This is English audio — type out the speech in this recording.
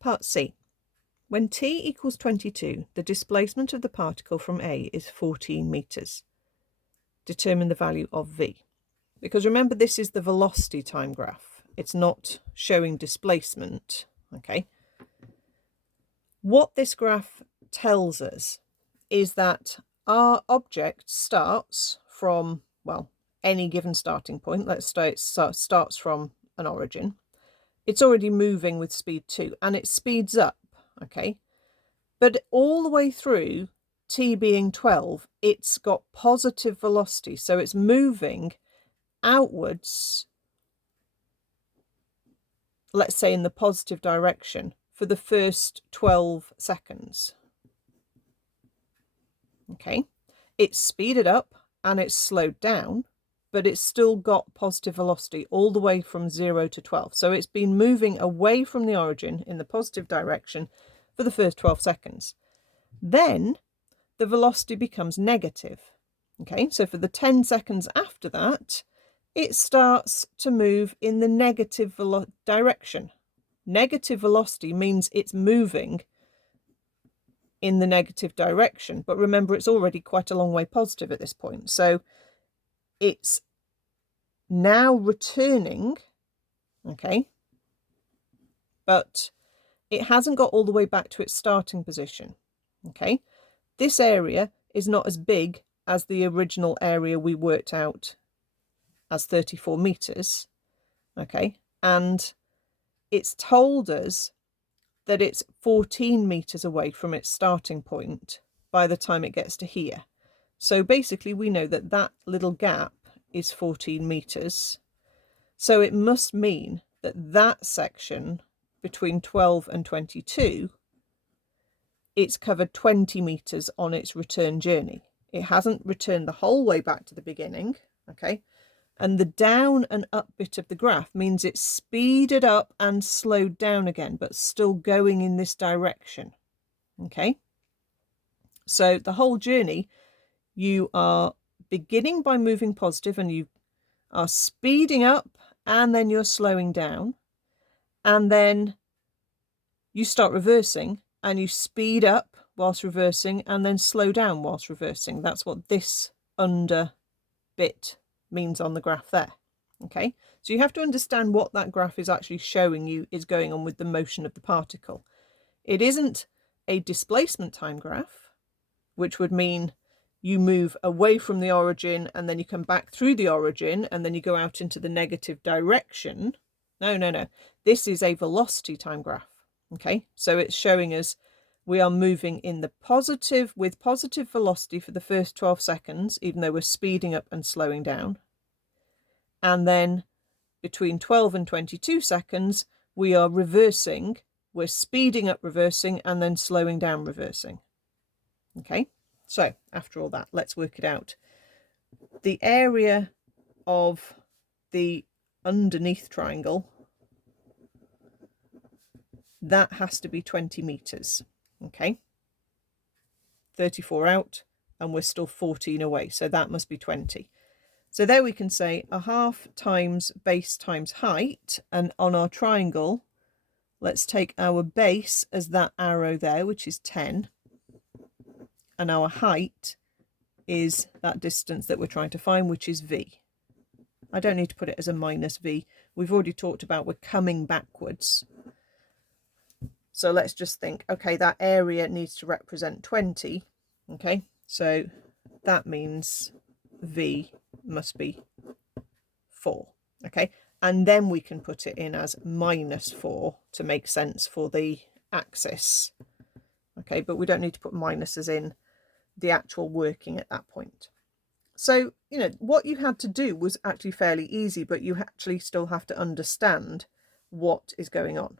Part C. When t equals 22, the displacement of the particle from A is 14 meters. Determine the value of v. Because remember, this is the velocity time graph. It's not showing displacement, okay? What this graph tells us is that our object starts from, well, any given starting point. Let's say it starts from an origin. It's already moving with speed 2 and it speeds up, okay? But all the way through, t being 12, it's got positive velocity. So it's moving outwards, let's say in the positive direction, for the first 12 seconds. Okay, it's speeded up and it's slowed down, but it's still got positive velocity all the way from 0 to 12. So it's been moving away from the origin in the positive direction for the first 12 seconds. Then the velocity becomes negative. Okay, so for the 10 seconds after that, it starts to move in the negative direction. Negative velocity means it's moving in the negative direction, but remember, it's already quite a long way positive at this point. So it's now returning, okay, but it hasn't got all the way back to its starting position, okay? This area is not as big as the original area we worked out as 34 meters, okay? And it's told us that it's 14 meters away from its starting point by the time it gets to here. So basically we know that that little gap is 14 meters. So it must mean that that section between 12 and 22, it's covered 20 meters on its return journey. It hasn't returned the whole way back to the beginning, okay? And the down and up bit of the graph means it's speeded up and slowed down again, but still going in this direction, okay? So the whole journey, you are beginning by moving positive and you are speeding up and then you're slowing down. And then you start reversing and you speed up whilst reversing and then slow down whilst reversing. That's what this under bit means on the graph there. Okay, so you have to understand what that graph is actually showing you is going on with the motion of the particle. It isn't a displacement time graph, which would mean you move away from the origin and then you come back through the origin and then you go out into the negative direction. No. This is a velocity time graph. Okay, so it's showing us we are moving in the positive with positive velocity for the first 12 seconds, even though we're speeding up and slowing down. And then between 12 and 22 seconds, we are reversing. We're speeding up, reversing, and then slowing down, reversing. Okay, so after all that, let's work it out. The area of the underneath triangle, that has to be 20 meters. Okay, 34 out and we're still 14 away, so that must be 20. So there we can say a half times base times height, and on our triangle, let's take our base as that arrow there, which is 10, and our height is that distance that we're trying to find, which is v. I don't need to put it as a minus v. We've already talked about we're coming backwards. So let's just think, okay, that area needs to represent 20. Okay, so that means v must be 4. Okay, and then we can put it in as minus 4 to make sense for the axis. Okay, but we don't need to put minuses in the actual working at that point. So, you know, what you had to do was actually fairly easy, but you actually still have to understand what is going on.